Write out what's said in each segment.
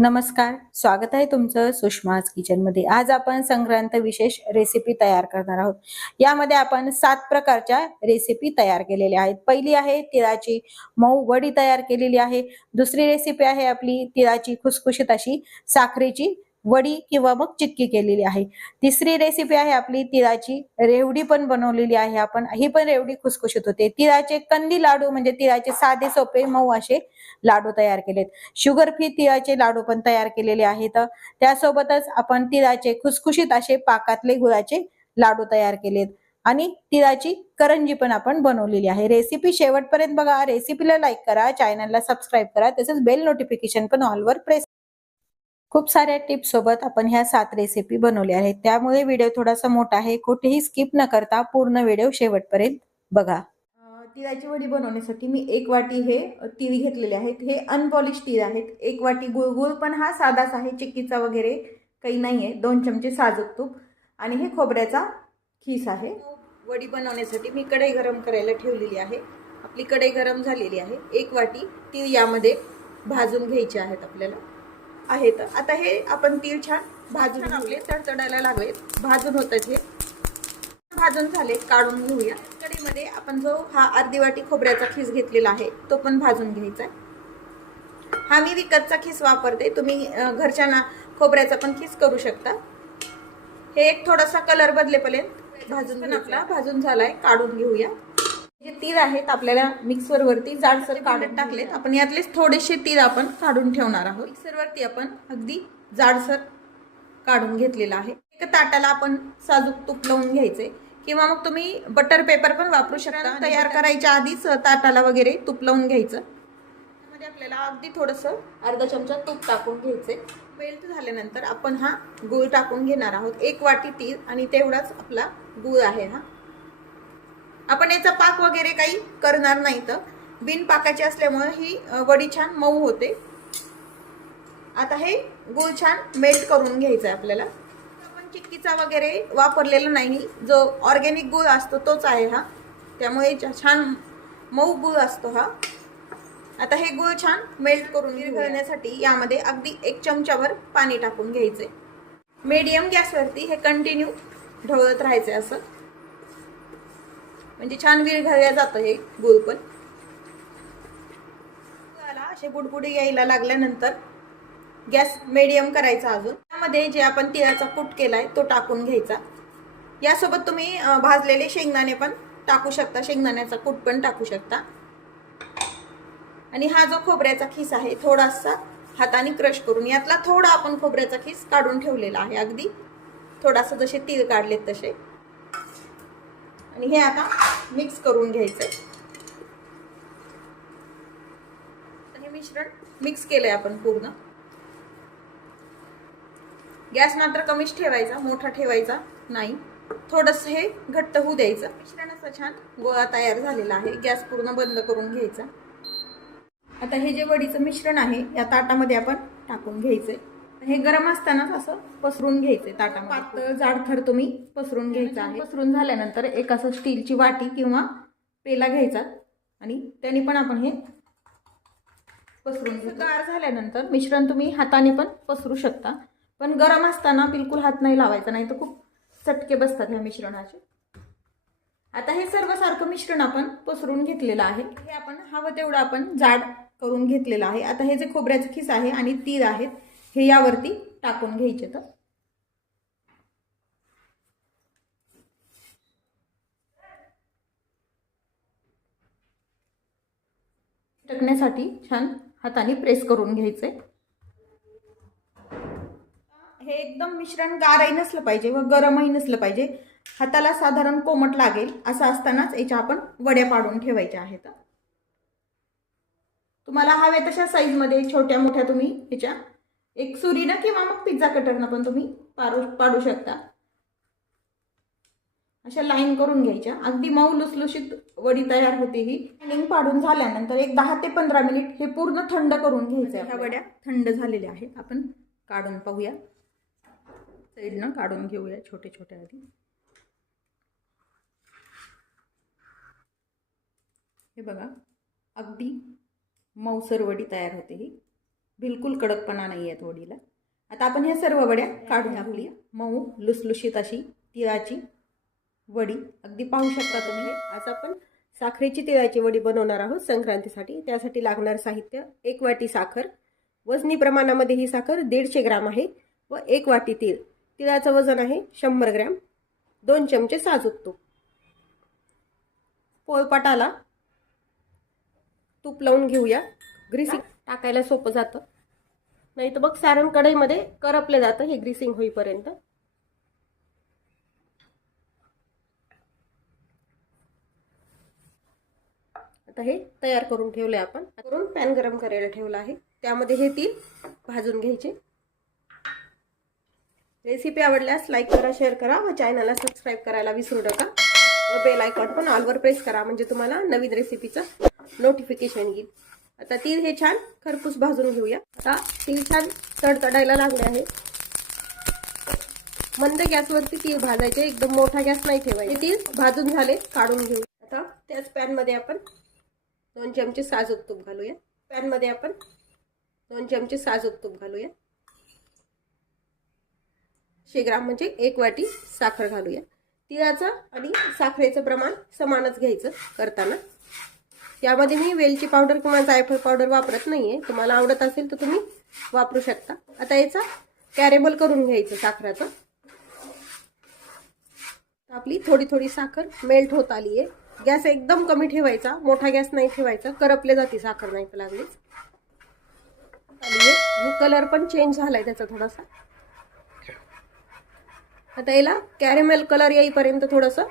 नमस्कार, स्वागत आहे तुमचं सुषमाज किचन मध्ये। आज आपण संक्रांत विशेष रेसिपी तयार करणार आहोत। यामध्ये आपण 7 प्रकारच्या रेसिपी तयार केलेल्या आहेत। पहिली आहे तिळाची मऊ वडी तयार केलेली आहे। दुसरी रेसिपी आहे आपली तिळाची खुसखुशीत अशी साखरेची वडी किंवा मग चिक्की केलेली आहे। तिसरी रेसिपी आहे आपली तिळाची रेवडी पण बनवलेली आहे आपण। ही पण रेवडी खुसखुशीत होते। तिळाचे कंदी लाडू म्हणजे तिळाचे साधे सोपे मऊ असे लाडू तयार केलेत। शुगर फ्री तिळाचे लाडू पण तयार केलेले आहेत। त्यासोबतच आपण तिळाचे खुसखुशीत असे पाकातले गुळाचे लाडू तयार केलेत आणि तिळाची करंजी पण आपण बनवलेली आहे। रेसिपी शेवटपर्यंत बघा। रेसिपीला लाईक करा, चॅनलला सबस्क्राईब करा, तसेच बेल नोटिफिकेशन पण ऑल वर प्रेस। खूप साऱ्या टिप्स सोबत आपण ह्या 7 रेसिपी बनवल्या आहेत। त्यामुळे व्हिडिओ थोडासा मोठा आहे। कुठेही स्किप न करता पूर्ण व्हिडिओ शेवटपर्यंत बघा। तिळाची वडी बनवण्यासाठी मी 1 वाटी हे तीळ घेतलेले आहेत। हे अनपॉलिश तीळ आहेत। 1 वाटी गुळ पण हा साधाच आहे, चिक्कीचा वगैरे काही नाहीये। 2 चमचे साजूक तूप आणि हे खोबऱ्याचा खीस आहे। वडी बनवण्यासाठी मी कढई गरम करायला ठेवलेली आहे। आपली कढई गरम झालेली आहे। 1 वाटी तीळ यामध्ये भाजून घ्यायचे आहेत आपल्याला आहेत। आता हे आपण तीळ छान भाजून आपले तडतडायला लागलेत, भाजून होतात। हे भाजून झाले, काढून घेऊया। कढईमध्ये आपण जो हा अर्धी वाटी खोबऱ्याचा खीस घेतलेला आहे तो पण भाजून घ्यायचा आहे। हा मी विकतचा खीस वापरते, तुम्ही घरच्या खोबऱ्याचा पण खीस करू शकता। हे एक थोडासा कलर बदलेपर्यंत भाजून पण आपला भाजून झालाय, काढून घेऊया। जे तीळ आहेत आपल्याला मिक्सर वरती जाडसर काढून टाकलेत आपण। यातले थोडेसे तीळ आपण काढून ठेवणार आहोत। मिक्सर वरती आपण अगदी जाडसर काढून घेतलेला आहे। एका ताटाला आपण साजूक तूप लावून घ्यायचे किंवा मग तुम्ही बटर पेपर पण वापरू शकता। तयार करायच्या आधीच ताटाला वगैरे तूप लावून घ्यायचं। त्यामध्ये आपल्याला अगदी थोडंसं अर्धा चमचा तूप टाकून घ्यायचे। मेल्ट झाल्यानंतर आपण हा गूळ टाकून घेणार आहोत। 1 वाटी तीळ आणि तेवढाच आपला गूळ आहे हा। आपण याचा पाक वगैरे काही करणार नाही, तर बिन पाकाची असल्यामुळे ही वडी छान मऊ होते। आता हे गूळ छान मेल्ट करून घ्यायचं आहे आपल्याला। आपण चिक्कीचा वगैरे वापरलेला नाही, जो ऑर्गॅनिक गूळ असतो तोच आहे हा, त्यामुळे छान मऊ गूळ असतो हा। आता हे गूळ छान मेल्ट करून विरघळण्यासाठी यामध्ये अगदी 1 चमचाभर पाणी टाकून घ्यायचे। मीडियम गॅसवरती हे कंटिन्यू ढवळत राहायचे असं, म्हणजे छान विरघळल्या जातं हे गूळ पण। असे बुडबुडे यायला लागल्यानंतर गॅस मीडियम करायचा। अजून त्यामध्ये जे आपण तिळाचा कूट केलाय तो टाकून घ्यायचा। यासोबत तुम्ही भाजलेले शेंगदाणे पण टाकू शकता, शेंगदाण्याचा कूट पण टाकू शकता। आणि हा जो खोबऱ्याचा खीस आहे थोडासा हाताने क्रश करून यातला थोडा आपण खोबऱ्याचा खीस काढून ठेवलेला आहे, अगदी थोडासा, जसे तीळ काढलेत तसे। आणि हे आता मिक्स करून घ्यायचंय। हे मिश्रण मिक्स केलंय आपण पूर्ण। गॅस मात्र कमीच ठेवायचा, मोठा ठेवायचा नाही। थोडंसं हे घट्ट होऊ द्यायचं। मिश्रणाचा छान गोळा तयार झालेला आहे। गॅस पूर्ण बंद करून घ्यायचा। आता हे जे वडीचं मिश्रण आहे या ताटामध्ये आपण टाकून घ्यायचंय। हे गरम असतानाच असं पसरून घ्यायचंय ताटामध्ये। पातळ जाडथर तुम्ही पसरून घ्यायचं आहे। पसरून झाल्यानंतर एक असं स्टीलची वाटी किंवा पेला घ्यायचा आणि त्याने पण आपण हे पसरून घ्यायचं। गार झाल्यानंतर मिश्रण तुम्ही हाताने पण पसरू शकता, पण गरम असताना बिलकुल हात नाही लावायचा, नाही तर खूप चटके बसतात ह्या मिश्रणाचे। आता हे सर्वसारखं मिश्रण आपण पसरून घेतलेलं आहे। हे आपण हवं तेवढं आपण जाड करून घेतलेलं आहे। आता हे जे खोबऱ्याचं खीस आहे आणि तीळ आहेत हे यावरती टाकून घ्यायचे। तर टाकण्यासाठी छान हाताने प्रेस करून घ्यायचे। हे एकदम मिश्रण गारही नसलं पाहिजे व गरमही नसलं पाहिजे, हाताला साधारण कोमट लागेल असं असतानाच याच्या आपण वड्या पाडून ठेवायच्या आहेत। तुम्हाला हव्या तशा साईज मध्ये छोट्या मोठ्या तुम्ही याच्या एक सुरीनं किंवा मग पिझ्झा कटरनं पण तुम्ही पाडू शकता। अशा लाईन करून घ्यायच्या। अगदी मऊ लुसलुशीत वडी तयार होते ही। लाईनिंग पाडून झाल्यानंतर एक 10 ते 15 मिनिट हे पूर्ण थंड करून घ्यायचं। ह्या वड्या थंड झालेल्या आहेत, आपण काढून पाहूया। साईडनं काढून घेऊया छोटे छोटे आधी। हे बघा, अगदी मऊसर वडी तयार होते ही। बिलकुल कडकपणा नाही आहेत वडीला. आता आपण ह्या सर्व वड्या काढून टाकूया. मऊ लुसलुशीत अशी तिळाची वडी अगदी पाहू शकता तुम्ही. आज आपण साखरेची तिळाची वडी बनवणार आहोत संक्रांतीसाठी. त्यासाठी लागणार साहित्य: 1 वाटी साखर, वजनी प्रमाणामध्ये ही साखर 150 ग्राम आहे, व 1 वाटी तीळ. तिळाचं वजन आहे 100 ग्रॅम. 2 चमचे साजूक तूप. पोळपाटाला तूप लावून घेऊया. ग्रीसिंग टाकायला सोपं जातं, नाही तर मग सारण कढईमध्ये करपले जातं हे ग्रीसिंग होईपर्यंत. आता हे तयार करून ठेवले आपण. करून पॅन गरम करायला ठेवला आहे, त्यामध्ये हे तीळ भाजून घ्यायचे. रेसिपी आवडल्यास लाईक करा, शेअर करा व चॅनलला सबस्क्राईब करायला विसरू नका. व बेल आयकॉन पण ऑलवर प्रेस करा, म्हणजे तुम्हाला नवीन रेसिपीचं नोटिफिकेशन येईल. आता तीळ हे छान खरपूस भाजून घेऊया. आता तीळ छान तडतडायला लागले आहे. मंद गॅसवरती तीळ भाजायचे, एकदम मोठा गॅस नाही ठेवायचे. तीळ भाजून झाले, काढून घेऊ. आता त्याच पॅन मध्ये आपण 2 चमचे साजूक तूप घालूया. पॅन मध्ये आपण 2 चमचे साजूक तूप घालूया. 100 ग्राम म्हणजे 1 वाटी साखर घालूया. तिळाचं आणि साखरेचं प्रमाण समानच घ्यायचं करताना. यामध्ये मी वेलची पावडर किंवा जायफळ पावडर वापरत नाहीये, तुम्हाला आवडत असेल तर तुम्ही वापरू शकता. आता याचा कॅरेमल करून घ्यायचं साखराचं. आपली थोडी थोडी साखर मेल्ट होत आली आहे. गॅस एकदम कमी ठेवायचा, मोठा गॅस नाही ठेवायचा, करपले जाते साखर नाही तर लागलीच. आणि कलर पण चेंज झालाय त्याचा थोडासा. आता याला कॅरेमेल कलर येईपर्यंत थोडंसं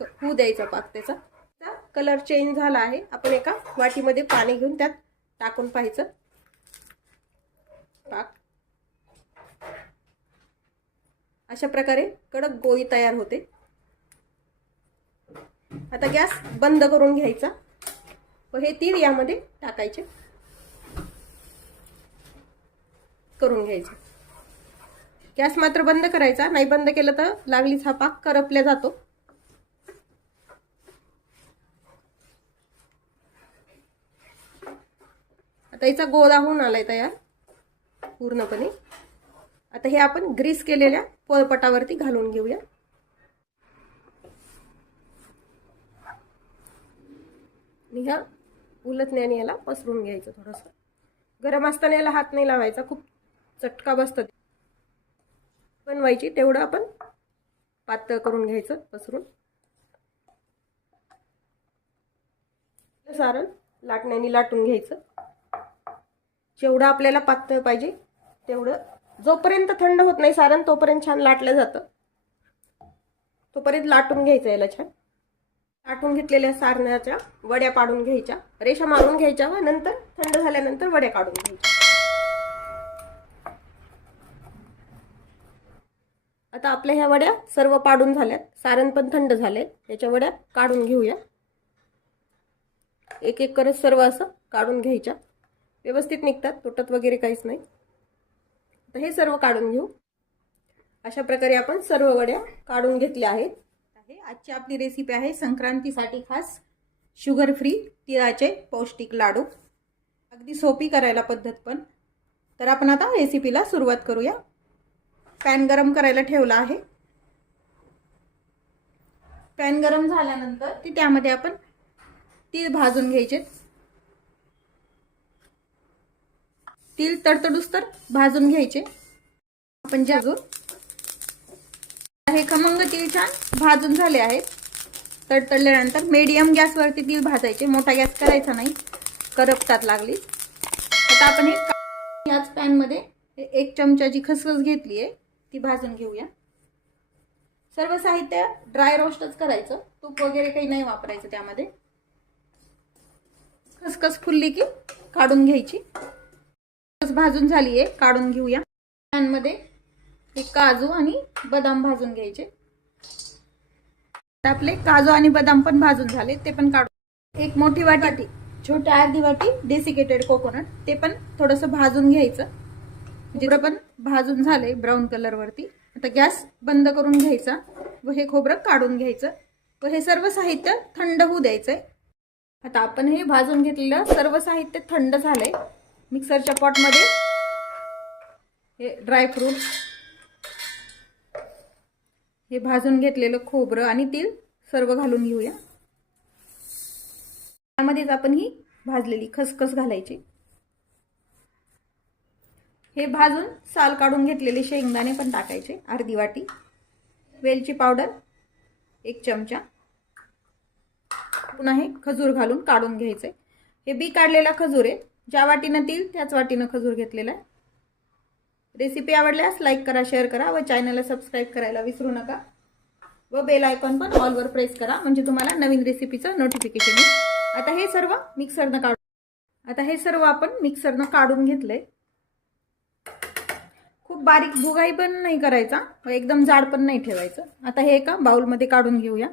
होऊ द्यायचा पाक. त्याचा कलर चेंज झाला आहे. आपण एका वाटीमध्ये पाणी घेऊन त्यात टाकून पाहायचं पाक. अशा प्रकारे कडक गोळी तयार होते. आता गॅस बंद करून घ्यायचा व हे तीळ यामध्ये टाकायचे, करून घ्यायचे. गॅस मात्र बंद करायचा, नाही बंद केलं तर लागलीच हा पाक करपला जातो. आता याचा गोळा होऊन आलाय तयार पूर्णपणे. आता हे आपण ग्रीस केलेल्या पोळपाटावरती घालून घेऊया. आणि ह्या उलटण्याने याला पसरून घ्यायचं. थोडंसं गरम असताना याला हात नाही लावायचा, खूप चटका बसतात. बनवायची तेवढं आपण पातळ करून घ्यायचं पसरून. सारण लाटण्याने लाटून घ्यायचं. जेवढं आपल्याला पातळ पाहिजे तेवढं. जोपर्यंत थंड होत नाही सारण तोपर्यंत छान लाटलं जातं, तोपर्यंत लाटून घ्यायचं याला छान. लाटून घेतलेल्या सारणाच्या वड्या पाडून घ्यायच्या, रेषा मारून घ्यायच्या व नंतर थंड झाल्यानंतर वड्या काढून घ्यायच्या. आता आपल्या ह्या वड्या सर्व पाडून झाल्यात, सारण पण थंड झाले. याच्या वड्या काढून घेऊया. एक एक करत सर्व असं काढून घ्यायच्या. व्यवस्थित निघतात, तुटत वगैरे काहीच नाही. तर हे सर्व काढून घेऊ. अशा प्रकारे आपण सर्व वड्या काढून घेतल्या आहेत. आजची आपली रेसिपी आहे संक्रांतीसाठी खास शुगर फ्री तिळाचे पौष्टिक लाडू. अगदी सोपी करायला पद्धत पण. तर आपण आता रेसिपीला सुरुवात करूया. पॅन गरम करायला ठेवला आहे. पॅन गरम झाल्यानंतर त्यामध्ये आपण तीळ भाजून घ्यायचे. तीळ तडतडूस तर भाजून घ्यायचे. आपण अजून हे खमंग तीळ छान भाजून झाले आहेत. तडतडल्यानंतर मीडियम गॅसवरती तीळ भाजायचे, मोठा गॅस करायचा नाही, करपतात लागली. आता आपण हे याच पॅन मध्ये 1 चमचाची खसखस घेतली आहे, ती भाजून घेऊया. सर्व साहित्य ड्राय रोस्टच करायचं, तूप वगैरे काही नाही वापरायचं त्यामध्ये. खसखस फुलली की काढून घ्यायची. भाजून झाली आहे, काढून घेऊया. पॅन मध्ये हे काजू आणि बदाम भाजून घ्यायचे. आपले काजू आणि बदाम पण भाजून झाले, ते पण काढून. 1 मोठी वाटी, छोटी अर्धी वाटी डेसिकेटेड कोकोनट, ते पण थोडंसं भाजून घ्यायचं. जिरं पण भाजून झाले ब्राऊन कलर वरती. आता गॅस बंद करून घ्यायचा व हे खोबरं काढून घ्यायचं व हे सर्व साहित्य थंड होऊ द्यायचंय. आता आपण हे भाजून घेतलेलं सर्व साहित्य थंड झालंय. मिक्सरच्या पॉटमध्ये हे ड्रायफ्रूट, हे भाजून घेतलेलं खोबरं आणि तीळ सर्व घालून घेऊया. त्यामध्येच आपण ही भाजलेली खसखस घालायची. हे भाजून साल काढून घेतलेले शेंगदाणे पण टाकायचे अर्धी वाटी. वेलची पावडर 1 चमचा. पुन्हा हे खजूर घालून काढून घ्यायचे. हे बी काढलेला खजूर आहे. ज्या वाटीनं तीळ त्याच वाटीनं खजूर घेतलेला आहे. रेसिपी आवडल्यास लाईक करा, शेअर करा व चॅनलला सबस्क्राईब करायला विसरू नका. व बेल आयकॉन पण ऑलवर प्रेस करा म्हणजे तुम्हाला नवीन रेसिपीचं नोटिफिकेशन येईल. आता हे सर्व मिक्सरनं काढून घेतलंय. खूप बारीक भुगाई पण नाही करायचा व एकदम जाड पण नाही ठेवायचं. आता हे एका बाउलमध्ये काढून घेऊया.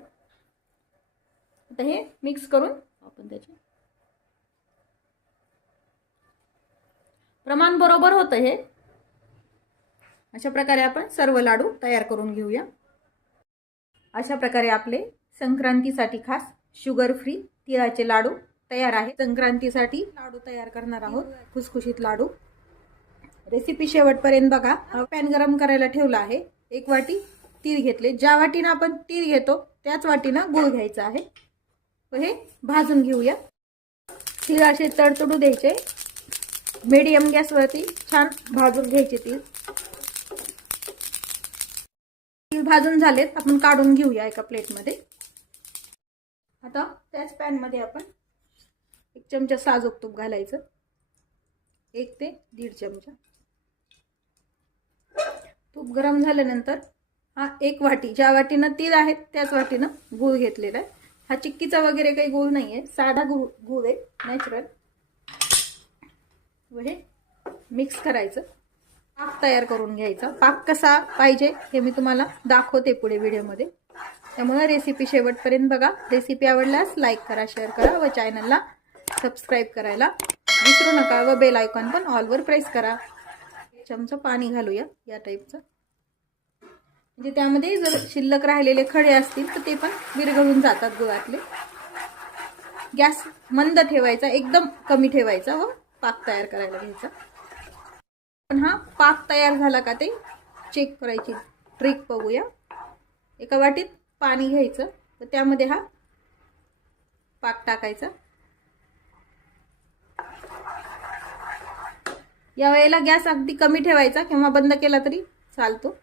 आता हे मिक्स करून आपण त्याचे प्रमाण बरोबर होतं. हे अशा प्रकारे आपण सर्व लाडू तयार करून घेऊया. अशा प्रकारे आपले संक्रांतीसाठी खास शुगर फ्री तिळाचे लाडू तयार आहे. संक्रांतीसाठी लाडू तयार करणार आहोत, खुसखुशीत लाडू. रेसिपी शेवटपर्यंत बघा. पॅन गरम करायला ठेवला आहे. 1 वाटी तीळ घेतले. ज्या वाटीनं आपण तीळ घेतो त्याच वाटीनं गूळ घ्यायचा आहे व हे भाजून घेऊया. तीळ असे तडतडू द्यायचे. मीडियम गॅसवरती छान भाजून घ्यायचे तीळ. तीळ भाजून झालेत. आपण काढून घेऊया एका प्लेटमध्ये. आता त्याच पॅन मध्ये आपण 1 चमचा साजूक तूप घालायचं. 1 ते 1.5 चमचा. तूप गरम झाल्यानंतर हा 1 वाटी, ज्या वाटीनं तीळ आहेत त्याच वाटीनं गूळ घेतलेला आहे. हा चिक्कीचा वगैरे काही गूळ नाहीये, साधा गूळ आहे, नॅचरल. व हे मिक्स करायचं. पाक तयार करून घ्यायचा. पाक कसा पाहिजे हे मी तुम्हाला दाखवते पुढे व्हिडिओमध्ये. त्यामुळे रेसिपी शेवटपर्यंत बघा. रेसिपी आवडल्यास लाईक करा, शेअर करा व चॅनलला सबस्क्राईब करायला विसरू नका व बेल आयकॉन पण ऑलवर प्रेस करा. 1 चमचा पाणी घालूया या टाईपचं. म्हणजे त्यामध्ये जर शिल्लक राहिलेले खडे असतील तर ते पण विरघळून जातात गुळातले. गॅस मंद ठेवायचा, एकदम कमी ठेवायचा व पाक तयार करायला घ्यायचा. पण हा पाक तयार झाला का ते चेक करायची ट्रिक बघूया. एका वाटीत पाणी घ्यायचं व त्यामध्ये हा पाक टाकायचा. या वेळेला गॅस अगदी कमी ठेवायचा किंवा बंद केला तरी चालतो.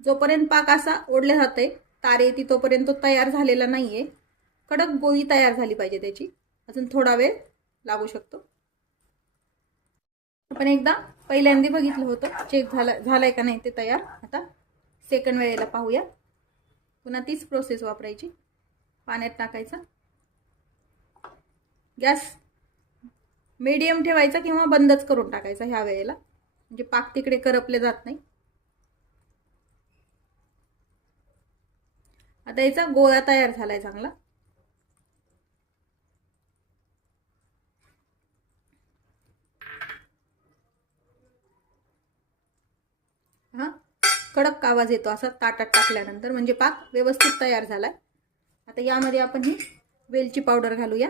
जोपर्यंत पाक असा ओढला जातोय तारे येते तोपर्यंत तो तयार झालेला नाहीये. कडक गोळी तयार झाली पाहिजे त्याची. अजून थोडा वेळ लागू शकतो. आपण एकदा पहिल्यांदा बघितलं होतं, चेक झालाय का नाही ते तयार. आता सेकंड वेळेला पाहूया. पुन्हा तीच प्रोसेस वापरायची. पाण्यात टाकायचा. गॅस मीडियम ठेवायचा किंवा बंदच करून टाकायचा ह्या वेळेला, म्हणजे पाक तिकडे करपले जात नाही. आता याचा गोळा तयार झालाय चांगला. हा कडक आवाज येतो असा ताटात टाकल्यानंतर, म्हणजे पाक व्यवस्थित तयार झालाय. आता यामध्ये आपण ही वेलची पावडर घालूया.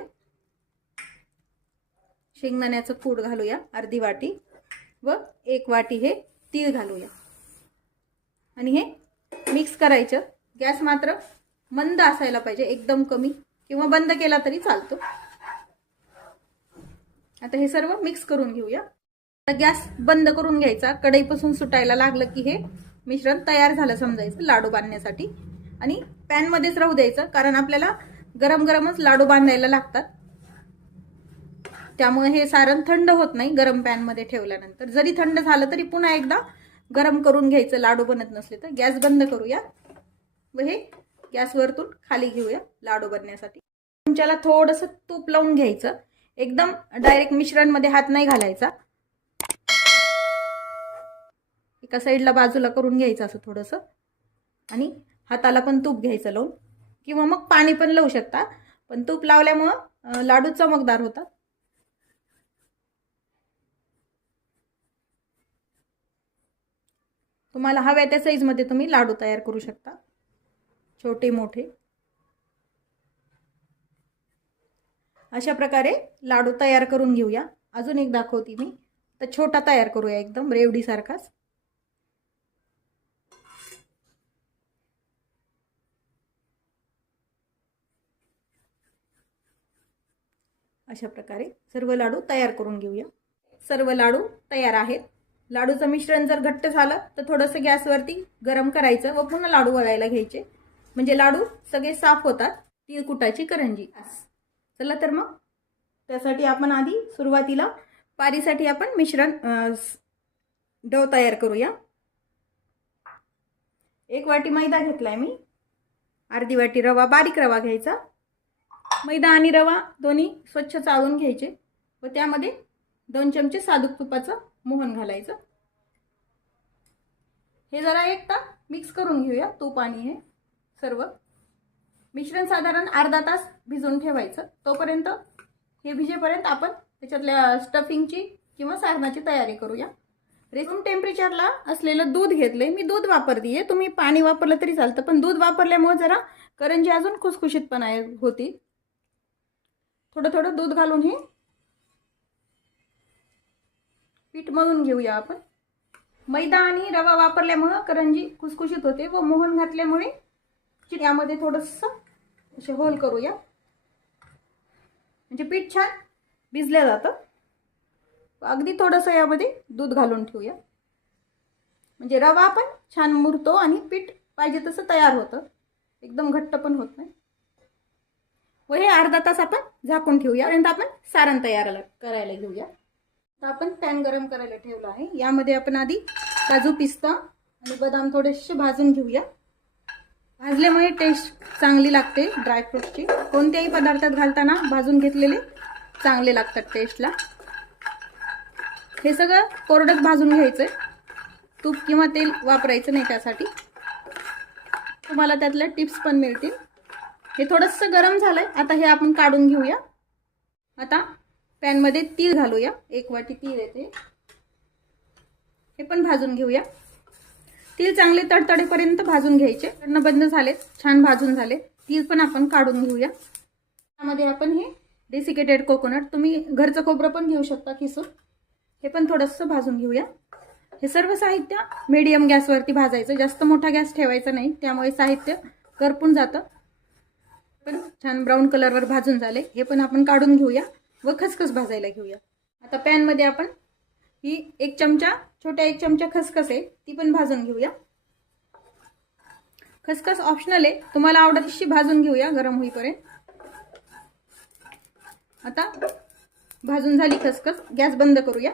शेंगदाण्याचं कूट घालूया अर्धी वाटी व 1 वाटी हे तीळ घालूया आणि हे मिक्स करायचं. गॅस मात्र मंद असायला पाहिजे, एकदम कमी किंवा बंद केला तरी चालतो. आता हे सर्व मिक्स करून घेऊया. आता गॅस बंद करून घ्यायचा. कढईपासून सुटायला लागलं की हे मिश्रण तयार झालं समजायचं लाडू बांधण्यासाठी. आणि पॅन मध्येच राहू द्यायचं, कारण आपल्याला गरम गरमच लाडू बांधायला लागतात. त्यामुळे हे सारण थंड होत नाही गरम पॅन मध्ये ठेवल्यानंतर. जरी थंड झालं तरी पुन्हा एकदा गरम करून घ्यायचं लाडू बनत नसले तर. गॅस बंद करूया व हे गॅस वरतून खाली घेऊया लाडू बनण्यासाठी. चमच्याला थोडंसं तूप लावून घ्यायचं. एकदम डायरेक्ट मिश्रण मध्ये हात नाही घालायचा. एका साईडला बाजूला करून घ्यायचं असं थोडंसं आणि हाताला पण तूप घ्यायचं लावून, किंवा मग पाणी पण लावू शकता. पण तूप लावल्यामुळं लाडू चमकदार होतात. तुम्हाला हव्या त्या साईजमध्ये तुम्ही लाडू तयार करू शकता, छोटे मोठे. अशा प्रकारे लाडू तयार करून घेऊया. अजून एक दाखवते मी. तर छोटा तयार करूया एकदम रेवडी सारखाच. अशा प्रकारे सर्व लाडू तयार करून घेऊया. सर्व लाडू तयार आहेत. लाडूचं मिश्रण जर घट्ट झालं तर थोडंसं गॅसवरती गरम करायचं व पुन्हा लाडू वळायला घ्यायचे, म्हणजे लाडू सगळे साफ होतात. तिळकुटाची करंजी. चला तर मग त्यासाठी आपण आधी सुरुवातीला पारीसाठी आपण मिश्रण डो तयार करूया. 1 वाटी मैदा घेतलाय मी. अर्धी वाटी रवा, बारीक रवा घ्यायचा. मैदा आणि रवा दोन्ही स्वच्छ चाळून घ्यायचे व त्यामध्ये 2 चमचे साजूक तुपाचं मोहन घालायचं. हे जरा एकदा मिक्स करून घेऊया. तूप आणि हे सर्व मिश्रण साधारण अर्धा तास भिजवून ठेवायचं. तोपर्यंत हे भिजेपर्यंत आपण त्याच्यातल्या स्टफिंगची किंवा सारणाची तयारी करूया. रूम टेम्परेचरला असलेलं दूध घेतलंय मी. दूध वापरतीये. तुम्ही पाणी वापरलं तरी चालतं, पण दूध वापरल्यामुळे जरा करंजी अजून खुसखुशीतपणा होती. थोडं थोडं दूध घालून हे पीठ मळून घेऊया आपण. मैदा आणि रवा वापरल्यामुळे करंजी खुसखुशीत होते व मोहन घातल्यामुळे यामध्ये थोडंसं असे होल करूया, म्हणजे पीठ छान भिजलं जातं. अगदी थोडंसं यामध्ये दूध घालून ठेवूया, म्हणजे रवा पण छान मुरतो आणि पीठ पाहिजे तसं तयार होतं. एकदम घट्ट पण होत नाही. व हे अर्धा तास आपण झाकून ठेवूया. पर्यंत आपण सारण तयार करायला घेऊया. तर आपण पॅन गरम करायला ठेवला आहे. यामध्ये आपण आधी काजू, पिस्ता आणि बदाम थोडेसे भाजून घेऊया. भाजल्यामुळे टेस्ट चांगली लागते ड्रायफ्रूटची. कोणत्याही पदार्थात घालताना भाजून घेतलेले चांगले लागतात टेस्टला. हे सगळं कोरडच भाजून घ्यायचं. तूप किंवा तेल वापरायचं नाही त्यासाठी. तुम्हाला त्यातल्या टिप्स पण मिळतील. हे थोडंसं गरम झालंय. आता हे आपण काढून घेऊया. आता पॅनमध्ये तीळ घालूया. 1 वाटी तीळ येते. हे पण भाजून घेऊया. तीळ चांगले तडतडेपर्यंत भाजून घ्यायचे. कडनं बंद झाले, छान भाजून झाले. तीळ पण आपण काढून घेऊया. त्यामध्ये आपण हे डेसिकेटेड कोकोनट, तुम्ही घरचं खोबरं पण घेऊ शकता किसून, हे पण थोडंसं भाजून घेऊया. हे सर्व साहित्य मीडियम गॅसवरती भाजायचं. जास्त मोठा गॅस ठेवायचा नाही, त्यामुळे साहित्य करपून जातं. पण छान ब्राऊन कलरवर भाजून झाले. हे पण आपण काढून घेऊया व खसखस भाजायला घेऊया. आता पॅनमध्ये आपण ही 1 चमचा, छोटा 1 चमचा खसखस आहे, ती पण भाजून घेऊया. खसखस ऑप्शनल आहे, तुम्हाला आवडत तशी भाजून घेऊया गरम होईपर्यंत. आता भाजून झाली खसखस. गॅस बंद करूया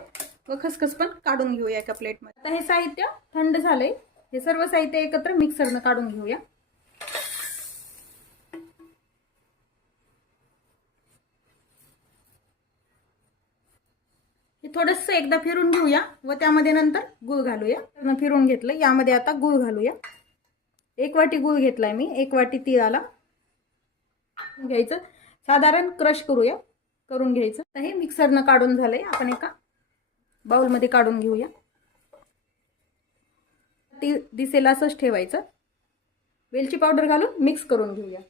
व खसखस पण काढून घेऊया एका प्लेटमध्ये. आता हे साहित्य थंड झालंय. हे सर्व साहित्य एकत्र मिक्सरनं काढून घेऊया. हे थोडंसं एकदा फिरून घेऊया व त्यामध्ये नंतर गूळ घालूया. फिरून घेतलं. यामध्ये आता गूळ घालूया. 1 वाटी गूळ घेतलाय मी. 1 वाटी तिळाला घ्यायचं. साधारण क्रश करून घ्यायचं. तर हे मिक्सरनं काढून झालंय. आपण एका बाउलमध्ये काढून घेऊया. तीळ दिसेल असंच ठेवायचं. वेलची पावडर घालून मिक्स करून घेऊया.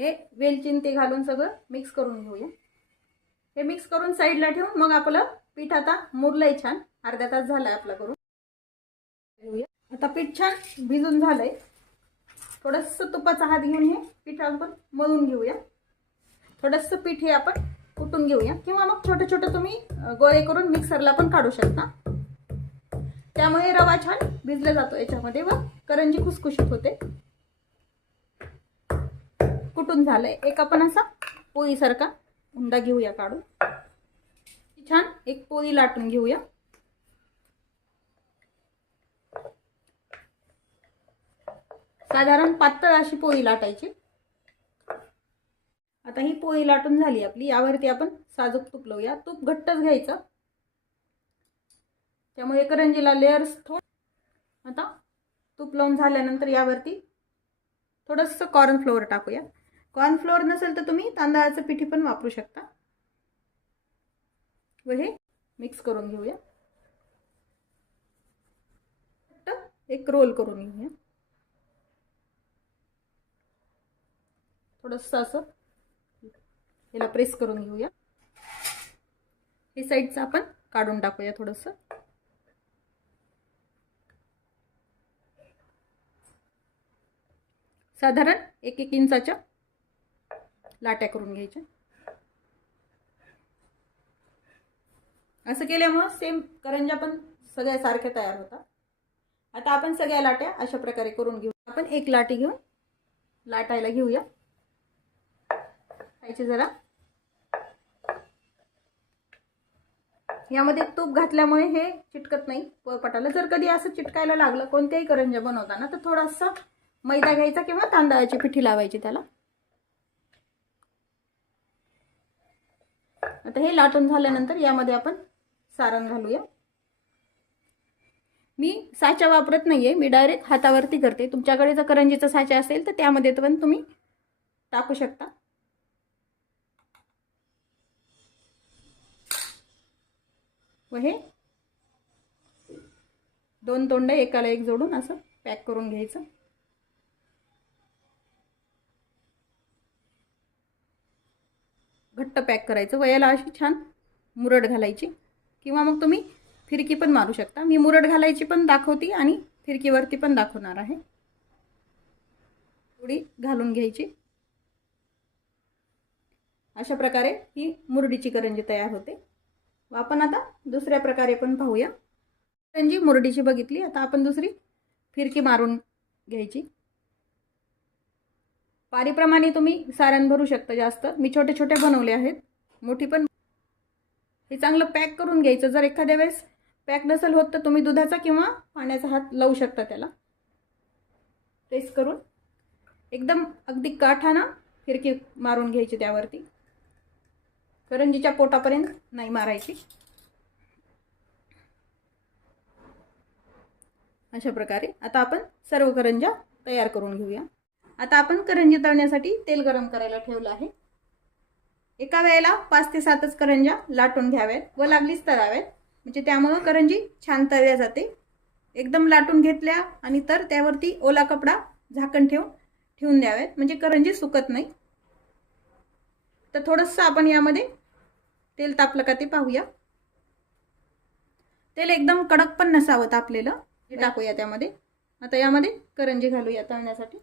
हे वेलची ते घालून सगळं मिक्स करून घेऊया. हे मिक्स करून साईडला ठेवून मग आपलं पीठ आता मुरलंय छान. अर्धा तास झालाय आपला करून घेऊया. आता पीठ छान भिजून झालंय. थोडंसं तुपाचा हात घेऊन हे पीठ आपण मळून घेऊया. थोडंसं पीठ हे आपण कुटून घेऊया, किंवा मग छोटे छोटे तुम्ही गोळे करून मिक्सरला पण काढू शकता. त्यामुळे रवा छान भिजला जातो याच्यामध्ये व करंजी खुसखुशीत होते. कुटून झालंय. एक आपण असा पोळीसारखा उंडा घेऊया काढून. छान एक पोळी लाटून घेऊया. साधारण पातळ अशी पोळी लाटायची. आता ही पोळी लाटून झाली आपली. यावरती आपण साजूक तूप लावूया. तूप घट्टच घ्यायचं, त्यामुळे करंजीला लेयर्स आता तूप लावून झाल्यानंतर यावरती थोडंसं कॉर्नफ्लोअर टाकूया. कॉर्नफ्लोअर नसेल तर तुम्ही तांदळाचं पिठी पण वापरू शकता. व हे मिक्स करून घेऊया. एक रोल करून घेऊया. थोडंसं असं याला प्रेस करून घेऊया. हे साईडचं आपण काढून टाकूया थोडंसं. साधारण 1-1 इंचाच्या लाट्या करून घ्यायच्या. असं केल्यामुळे सेम करंज्या पण सगळ्या सारख्या तयार होतात. आता आपण सगळ्या लाट्या अशा प्रकारे करून घेऊ. आपण एक लाटी घेऊन लाटायला घेऊया. खायचे जरा यामध्ये तूप घातल्यामुळे हे चिटकत नाही पोळपाटाला. जर कधी असं चिटकायला लागलं कोणत्याही करंज्या बनवताना तर थोडासा मैदा घ्यायचा किंवा तांदळाची पिठी लावायची त्याला. आता हे लाटून झाल्यानंतर यामध्ये आपण सारण घालूया. मी साचा वापरत नाहीये, मी डायरेक्ट हातावरती करते. तुमच्याकडे जर करंजीचा साचा असेल तर त्यामध्ये पण तुम्ही टाकू शकता. व हे 2 तोंड एकाला एक जोडून असं पॅक करून घ्यायचं. घट्ट पॅक करायचं. वयाला अशी छान मुरड घालायची किंवा मग तुम्ही फिरकी पण मारू शकता. मी मुरड घालायची पण दाखवते आणि फिरकीवरती पण दाखवणार आहे. थोडी घालून घ्यायची. अशा प्रकारे ही मुरडीची करंजी तयार होते. व आपण आता दुसऱ्या प्रकारे पण पाहूया. करंजी मुरडीची बघितली, आता आपण दुसरी फिरकी मारून घ्यायची. पारीप्रमाणे तुम्ही सारण भरू शकता जास्त. मी छोटे छोटे बनवले आहेत, मोठी पण. हे चांगलं पॅक करून घ्यायचं. जर एखाद्या वेळेस पॅक नसेल होत तर तुम्ही दुधाचा किंवा पाण्याचा हात लावू शकता त्याला. प्रेस करून एकदम अगदी काठानं फिरकी मारून घ्यायची त्यावरती. करंजीच्या पोटापर्यंत नाही मारायची. अशा प्रकारे आता आपण सर्व करंज्या तयार करून घेऊया. आता आपण करंजी तळण्यासाठी तेल गरम करायला ठेवलं आहे. एका वेळेला 5 ते 7च करंज्या लाटून घ्याव्यात व लागलीच तळाव्यात, म्हणजे त्यामुळे करंजी छान तळल्या जाते. एकदम लाटून घेतल्या आणि तर त्यावरती ओला कपडा झाकण ठेवून द्याव्यात, म्हणजे करंजी सुकत नाही. तर थोडंसं आपण यामध्ये तेल तापलं का ते पाहूया. तेल एकदम कडक पण नसावं तापलेलं. हे टाकूया त्यामध्ये. आता यामध्ये करंजी घालूया तळण्यासाठी.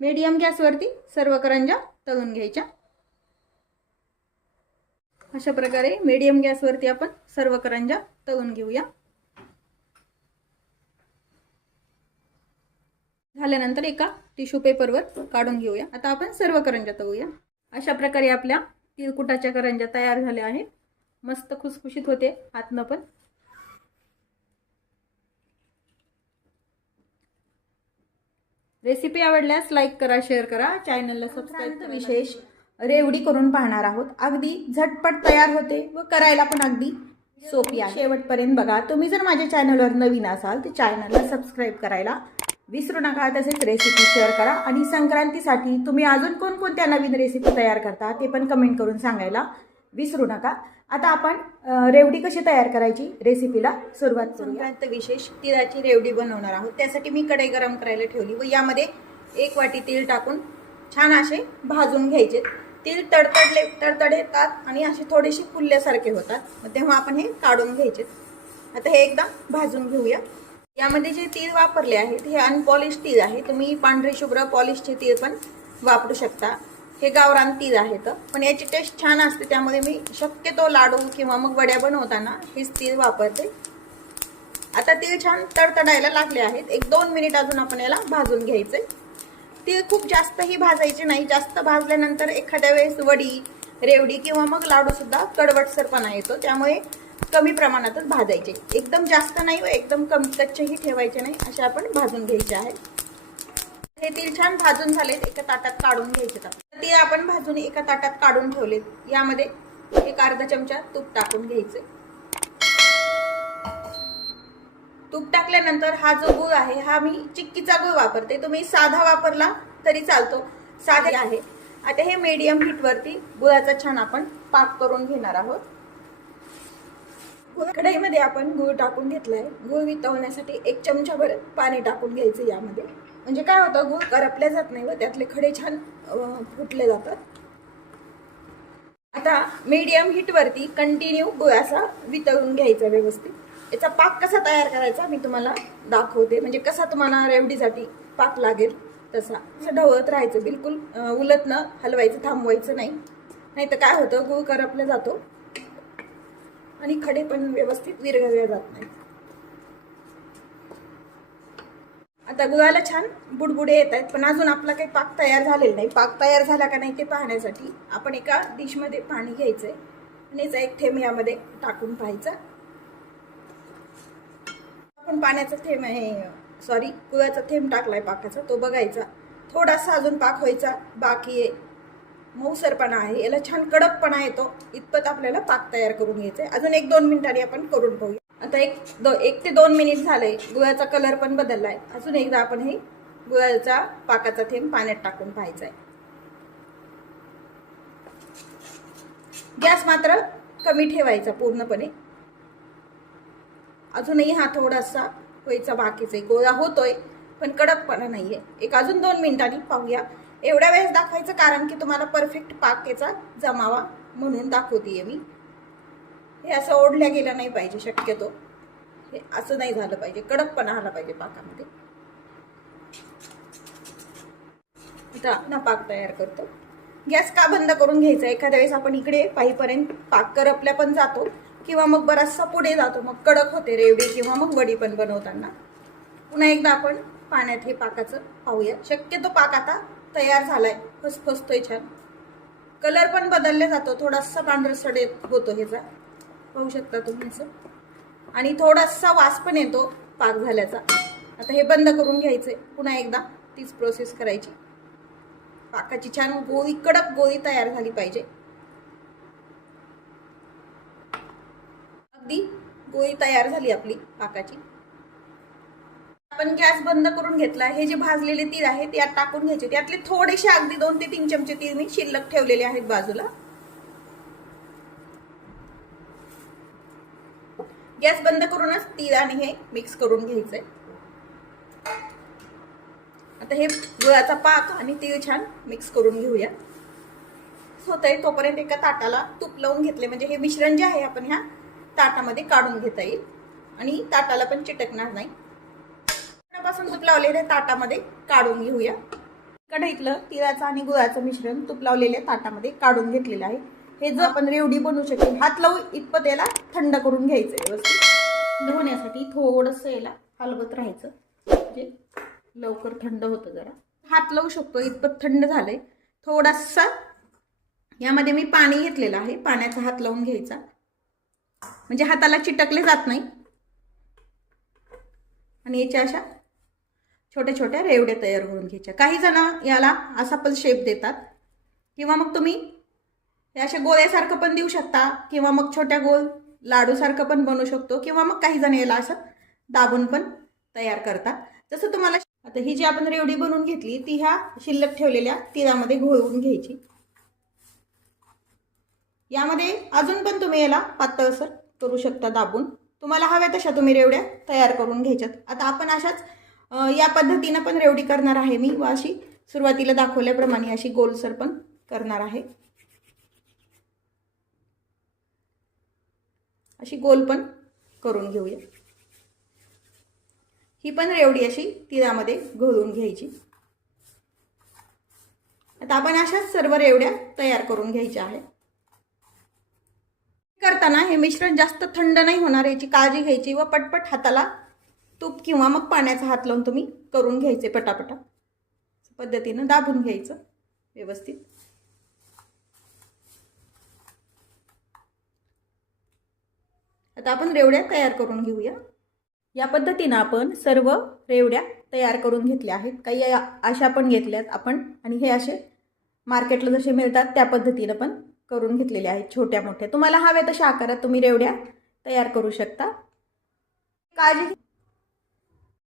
मीडियम गॅसवरती सर्व करंज्या तळून घ्यायच्या. अशा प्रकारे मीडियम गॅसवरती आपण सर्व करंज्या तळून घेऊया. झाल्यानंतर एका टिश्यू पेपरवर काढून घेऊया. आता आपण सर्व करंज्या तळूया. अशा प्रकारे आपल्या तिळकुटाच्या करंज्या तयार झाल्या आहेत. मस्त खुसखुशीत होते आतनं पण. रेसिपी आवडल्यास लाईक करा, शेअर करा, चॅनलला सबस्क्राईब करा. विशेष रेवडी करून पाहणार आहोत. अगदी झटपट तयार होते व करायला पण अगदी सोपी आहे. शेवटपर्यंत बघा. तुम्ही जर माझ्या चॅनलवर नवीन असाल तर चॅनलला सबस्क्राईब करायला विसरू नका. तसेच रेसिपी शेअर करा आणि संक्रांतीसाठी तुम्ही अजून कोणकोणत्या नवीन रेसिपी तयार करता ते पण कमेंट करून सांगायला विसरू नका. आता आपण रेवडी कशी तयार करायची रेसिपीला सुरुवात करूया. संक्रांत विशेष तिळाची रेवडी बनवणार आहोत. त्यासाठी मी कढई गरम करायला ठेवली व यामध्ये 1 वाटी तीळ टाकून छान असे भाजून घ्यायचे. तीळ तडतड येतात आणि असे थोडेसे फुलल्यासारखे होतात, मग तेव्हा आपण हे काढून घ्यायचे. आता हे एकदा भाजून घेऊया. यामध्ये जे तीळ वापरले आहेत हे अनपॉलिश तीळ आहे. तुम्ही पांढरे शुभ्र पॉलिशचे तीळ पण वापरू शकता. हे गावरान तीळ आहेत, पण याची टेस्ट छान असते. त्यामुळे मी शक्यतो लाडू किंवा मग वड्या बनवताना हेच तीळ वापरते. आता तीळ छान तडतडायला लागले आहेत. 1-2 मिनिट अजून आपण याला भाजून घ्यायचे. तीळ खूप जास्तही भाजायचे नाही. जास्त भाजल्यानंतर एखाद्या वेळेस वडी, रेवडी किंवा मग लाडू सुद्धा कडवटसरपणा येतो. त्यामुळे कमी प्रमाणातच भाजायचे. एकदम जास्त नाही व एकदम कमी कच्चेही ठेवायचे नाही, असे आपण भाजून घ्यायचे आहे. हे तीळ छान भाजून झालेत. एका ताटात काढून घ्यायचे. तीळ आपण भाजून एका ताटात काढून ठेवलेत. यामध्ये 1 अर्धा चमचा तूप टाकून घ्यायचे. तूप टाकल्यानंतर हा जो गूळ आहे हा मी चिक्कीचा गूळ वापरते. तुम्ही साधा वापरला तरी चालतो, साधे आहे. आता हे मीडियम हीट वरती गुळाचा छान आपण पाक करून घेणार आहोत. कढईमध्ये आपण गूळ टाकून घेतलाय. गूळ वितळण्यासाठी 1 चमचाभर पाणी टाकून घ्यायचं यामध्ये. म्हणजे काय होतं, गूळ करपल्या जात नाही व त्यातले खडे छान फुटले जातात. आता मीडियम हीटवरती कंटिन्यू गूळ असा वितळून घ्यायचा व्यवस्थित. याचा पाक कसा तयार करायचा मी तुम्हाला दाखवते. म्हणजे कसा तुम्हाला रेवडीसाठी पाक लागेल तसा. असं ढवळत राहायचं, बिलकुल उलटणं हलवायचं, थांबवायचं नाही. नाही तर काय होतं, गूळ करपला जातो आणि खडे पण व्यवस्थित विरघळले जात नाही. आता गुळाला छान बुडबुडे येत आहेत, पण अजून आपला काही पाक तयार झालेला नाही. पाक तयार झाला का नाही ते पाहण्यासाठी आपण एका डिशमध्ये पाणी घ्यायचंय आणि याचा 1 थेंब यामध्ये टाकून पाहायचा. आपण पाण्याचा थेंब गुळाचा थेंब टाकलाय पाकाचा, तो बघायचा. थोडासा अजून पाक व्हायचा बाकी आहे. मऊसरपणा आहे, याला छान कडकपणा येतो इतपत आपल्याला पाक तयार करून घ्यायचा आहे. अजून 1-2 मिनिटांनी आपण करून पाहूया. आता 1 ते 2 मिनिट झाले, गुळाचा कलर पण बदललाय. अजून एकदा आपण हे गुळाचा पाकाचा थेंब पाण्यात टाकून पाहायचा आहे. गॅस मात्र कमी ठेवायचा पूर्णपणे. अजूनही हा थोडासा व्हायचा बाकीचा आहे. गोळा होतोय पण कडकपणा नाहीये. एक अजून 2 मिनिटांनी पाहूया. एवढ्या वेळेस दाखवायचं कारण की तुम्हाला परफेक्ट पाक याचा जमावा म्हणून दाखवतेय मी. हे असं ओढल्या गेलं नाही पाहिजे शक्यतो. हे असं नाही झालं पाहिजे, कडकपणा आला पाहिजे पाकामध्ये. आता ना पाक तयार करतो. गॅस का बंद करून घ्यायचा, एखाद्या वेळेस आपण इकडे पाहीपर्यंत पाक करपल्या पण जातो किंवा मग बराचसा पुढे जातो, मग कडक होते रेवडी किंवा मग वडी पण बनवताना. पुन्हा एकदा आपण पाण्यात हे पाकाचं पाहूया. शक्यतो पाक आता तयार झालाय, फसफसतोय छान. कलर पण बदलला जातो, थोडासा पांढरसट होतो ह्याचा, पाहू शकता तुम्ही असं. आणि थोडासा वास पण येतो पाक झाल्याचा. आता हे बंद करून घ्यायचंय. पुन्हा एकदा तीच प्रोसेस करायची. पाकाची छान गोळी, कडक गोळी तयार झाली पाहिजे. अगदी गोळी तयार झाली आपली पाकाची. आपण गॅस बंद करून घेतला. हे जे भाजलेले तीळ आहेत यात टाकून घ्यायचे. त्यातले थोडेसे अगदी 2 ते 3 चमचे तीळ मी शिल्लक ठेवलेले आहेत बाजूला. गॅस बंद करूनच तीळ आणि हे मिक्स करून घ्यायचंय. आता हे गुळाचा पाक आणि तीळ छान मिक्स करून घेऊया. होतंय तोपर्यंत एका ताटाला तूप लावून घेतले, म्हणजे हे मिश्रण जे आहे आपण ह्या ताटामध्ये काढून घेता येईल आणि ताटाला पण चिटकणार नाही. पासून तूप लावलेल्या ताटामध्ये काढून घेऊया. कढईतलं तिळाचं आणि गुळाचं मिश्रण तूप लावलेल्या ताटामध्ये काढून घेतलेलं आहे. हे जर आपण रेवडी बनवू शकेल. हात लावून इतपत याला थंड करून घ्यायचं व्यवस्थित. धुण्यासाठी थोडंसं याला हलवत राहायचं, म्हणजे लवकर थंड होतं. जरा हात लावू शकतो इतपत थंड झालंय. थोडासा यामध्ये मी पाणी घेतलेलं आहे, पाण्याचा हात लावून घ्यायचा, म्हणजे हाताला चिटकले जात नाही. आणि याच्या अशा छोट्या छोट्या रेवड्या तयार करून घ्यायच्या. काही जण याला असा पण शेप देतात किंवा मग तुम्ही हे अशा गोळ्यासारखं पण देऊ शकता किंवा मग छोट्या गोल लाडूसारखं पण बनवू शकतो किंवा मग काही जण याला असं दाबून पण तयार करतात, जसं तुम्हाला. आता ही जी आपण रेवडी बनवून घेतली ती ह्या शिल्लक ठेवलेल्या तिळामध्ये घोळवून घ्यायची. यामध्ये अजून पण तुम्ही याला पातळसर करू शकता दाबून. तुम्हाला हव्या तशा तुम्ही रेवड्या तयार करून घ्यायच्यात. आता आपण अशाच या पद्धतीने पण रेवडी करणार आहे मी, व अशी सुरुवातीला दाखवल्याप्रमाणे अशी गोलसर पण करणार आहे. अशी गोल पण करून घेऊया. ही पण रेवडी अशी तिळामध्ये घोळून घ्यायची. आता आपण अशाच सर्व रेवड्या तयार करून घ्यायच्या आहेत. करताना हे मिश्रण जास्त थंड नाही होणार याची काळजी घ्यायची व पटपट हाताला तूप किंवा मग पाण्याचा हात लावून तुम्ही करून घ्यायचे. पटापटा पद्धतीने दाबून घ्यायचं व्यवस्थित. आता आपण रेवड्या तयार करून घेऊया. या पद्धतीने आपण सर्व रेवड्या तयार करून घेतल्या आहेत. काही अशा पण घेतल्यात आपण आणि हे असे मार्केटला जसे मिळतात त्या पद्धतीने पण करून घेतलेले आहेत, छोट्या मोठ्या. तुम्हाला हवे तशा आकारात तुम्ही रेवड्या तयार करू शकता. काळजी.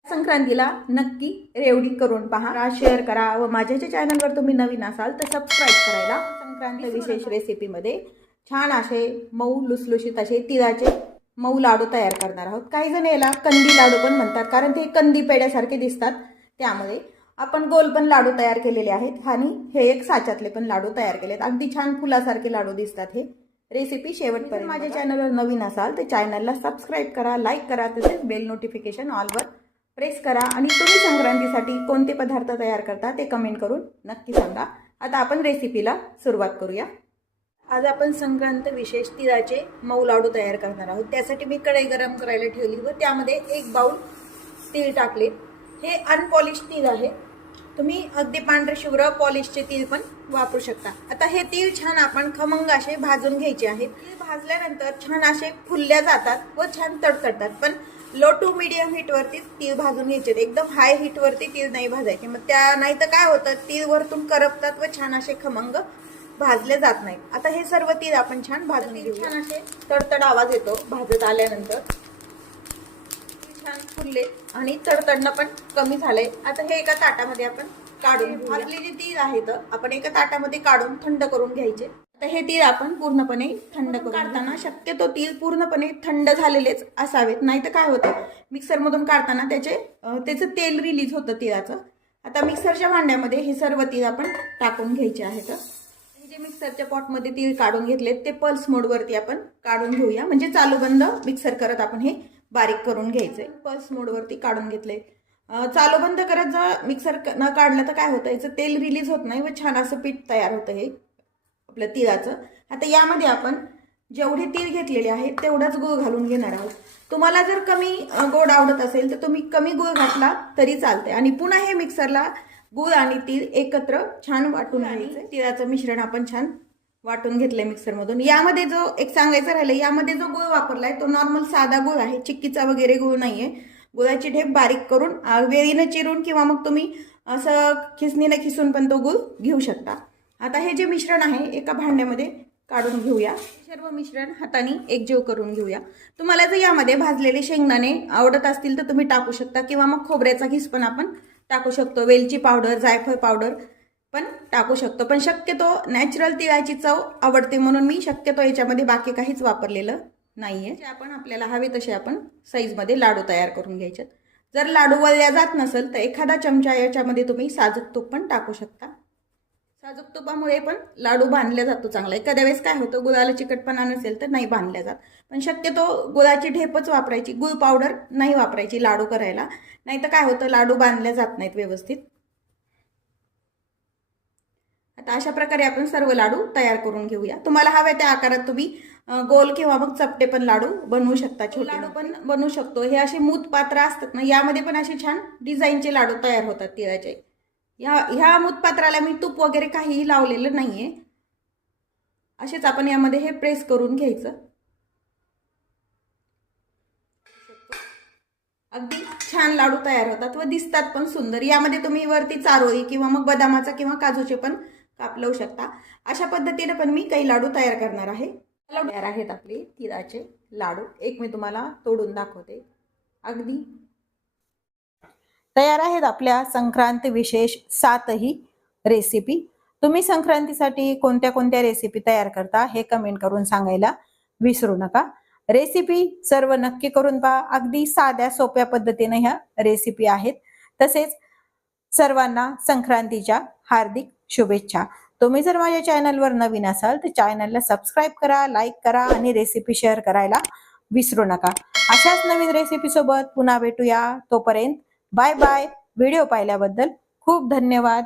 संक्रांतीला नक्की रेवडी करून पहा, शेअर करा व माझ्या चॅनलवर तुम्ही नवीन असाल तर सबस्क्राईब करायला. संक्रांत विशेष रेसिपीमध्ये छान असे मऊ लुसलुशीत असे तिळाचे मऊ लाडू तयार करणार आहोत। काही जण याला कंदी लाडू पण म्हणतात, कारण ते कंदी पेड्यासारखे दिसतात। त्यामध्ये आपण गोल पण लाडू तयार केलेले आहेत आणि हे एक साच्यातले पण लाडू तयार केलेत। अगदी छान फुलासारखे लाडू दिसतात। हे रेसिपी शेवटपर्यंत माझ्या चॅनलवर नवीन असाल तर चॅनलला सबस्क्राईब करा, लाईक करा, तसेच बेल नोटिफिकेशन ऑलवर प्रेस करा। आणि तुम्ही संक्रांतीसाठी कोणते पदार्थ तयार करता ते कमेंट करून नक्की सांगा। आता आपण रेसिपीला सुरुवात करूया। आज आपण संक्रांत विशेष तिळाचे मऊ लाडू तयार करणार आहोत। त्यासाठी मी कढई गरम करायला ठेवली व त्यामध्ये 1 बाउल तीळ टाकले। हे अनपॉलिश तीळ आहे, तुम्ही अगदी पांढरे शुभ्र पॉलिशचे तीळ पण वापरू शकता। आता हे तीळ छान आपण खमंग असे भाजून घ्यायचे आहेत। तीळ भाजल्यानंतर छान असे फुलल्या जातात व छान तडतडतात, पण लो टू मीडियम हीट वरती तीळ भाजून घ्यायचे। एकदम हाय हीट वरती तीळ नाही भाजायचे, मग त्या नाही तर काय होतं, तीळ वरतून करपतात व छान असे खमंग भाजले जात नाही। आता हे सर्व तीळ आपण छान भाजून घेऊ। छान असे तडतड आवाज येतो भाजत आल्यानंतर। छान फुलले आणि तडतडणं पण कमी झालंय। आता हे एका ताटामध्ये आपण काढून भाजलेले तीळ आहेत आपण एका ताटामध्ये काढून थंड करून घ्यायचे। आता हे तीळ आपण पूर्णपणे थंड करून काढताना शक्यतो तीळ पूर्णपणे थंड झालेलेच असावेत, नाही तर काय होतं मिक्सर मधून काढताना त्याचं तेल रिलीज होतं तिळाचं। आता मिक्सरच्या भांड्यामध्ये हे सर्व तीळ आपण टाकून घ्यायचे आहेत। जे मिक्सरच्या पॉटमध्ये तीळ काढून घेतलेत ते पल्स मोडवरती आपण काढून घेऊया, म्हणजे चालू बंद मिक्सर करत आपण हे बारीक करून घ्यायचंय। पल्स मोडवरती काढून घेतले। चालू बंद करत जर मिक्सर न काढलं तर काय होतं, याचं तेल रिलीज होत नाही व छान असं पीठ तयार होतं हे आपलं तिळाचं। आता यामध्ये आपण जेवढे तीळ घेतलेले आहेत तेवढाच गूळ घालून घेणार आहोत। तुम्हाला जर कमी गोड आवडत असेल तर तुम्ही कमी गूळ घातला तरी चालते। आणि पुन्हा हे मिक्सरला गूळ आणि तीळ एकत्र छान वाटून घ्यायचं। तिळाचं मिश्रण आपण छान वाटून घेतलंय मिक्सर मधून। यामध्ये जो एक सांगायचं राहिलं, यामध्ये जो गूळ वापरलाय तो नॉर्मल साधा गूळ आहे, चिक्कीचा वगैरे गूळ नाहीये। गुळाची ढेप बारीक करून वेळीनं चिरून किंवा मग तुम्ही असं खिसणीने खिसून पण तो गूळ घेऊ शकता। आता हे जे मिश्रण आहे एका भांड्यामध्ये काढून घेऊया। सर्व मिश्रण हाताने एकजीव करून घेऊया। तुम्हाला जर यामध्ये भाजलेले शेंगदाणे आवडत असतील तर तुम्ही टाकू शकता, किंवा मग खोबऱ्याचा खिस पण आपण टाकू शकतो। वेलची पावडर, जायफळ पावडर पण टाकू शकतो, पण शक्यतो नॅचरल तिळाची चव आवडते म्हणून मी शक्यतो याच्यामध्ये बाकी काहीच वापरलेलं नाहीये। आपण आपल्याला हवे तसे आपण साईज मध्ये लाडू तयार करून घ्यायचे। जर लाडू वळल्या जात नसेल तर एखादा चमचा याच्यामध्ये तुम्ही साजूक तूप पण टाकू शकता। साजूक तुपामुळे पण लाडू बांधला जातो चांगला। एखाद्या वेळेस काय होतं, गुळाला चिकटपणा नसेल तर नाही बांधल्या जात, पण शक्यतो गुळाची ढेपच वापरायची, गुळ पावडर नाही वापरायची लाडू करायला, नाही तर काय होतं लाडू बांधले जात नाहीत व्यवस्थित। आता अशा प्रकारे आपण सर्व लाडू तयार करून घेऊया। तुम्हाला हव्या त्या आकारात तुम्ही गोल किंवा मग चपटे पण लाडू बनवू शकता, छोटे लाडू पण बनवू शकतो। हे असे मूत पात्र असतात ना, यामध्ये पण असे छान डिझाईनचे लाडू तयार होतात तिळाचे। ह्या मूतपात्राला मी तूप वगैरे काहीही लावलेलं नाहीये। असेच आपण यामध्ये हे प्रेस करून घ्यायचं। अगदी छान लाडू तयार होतात व दिसतात पण सुंदर। यामध्ये तुम्ही वरती चारोळी किंवा मग बदामाचा किंवा काजूचे पण काप लावू शकता। अशा पद्धतीने पण मी काही लाडू तयार करणार आहे। तयार आहेत आपले तिळाचे लाडू। एक मी तुम्हाला तोडून दाखवते। अगदी तयार आहेत आपल्या संक्रांत विशेष 7ही रेसिपी। तुम्ही संक्रांतीसाठी कोणत्या कोणत्या रेसिपी तयार करता हे कमेंट करून सांगायला विसरू नका। रेसिपी सर्व नक्की करून पहा। अगदी साध्या सोप्या पद्धतीने ह्या रेसिपी आहेत। तसेच सर्वांना संक्रांतीच्या हार्दिक शुभेच्छा। तुम्ही जर माझ्या चॅनलवर नवीन असाल तर चॅनलला सबस्क्राईब करा, लाईक करा आणि रेसिपी शेअर करायला विसरू नका। अशाच नवीन रेसिपी सोबत पुन्हा भेटूया। तोपर्यंत बाय बाय। व्हिडिओ पाहिल्याबद्दल खूप धन्यवाद।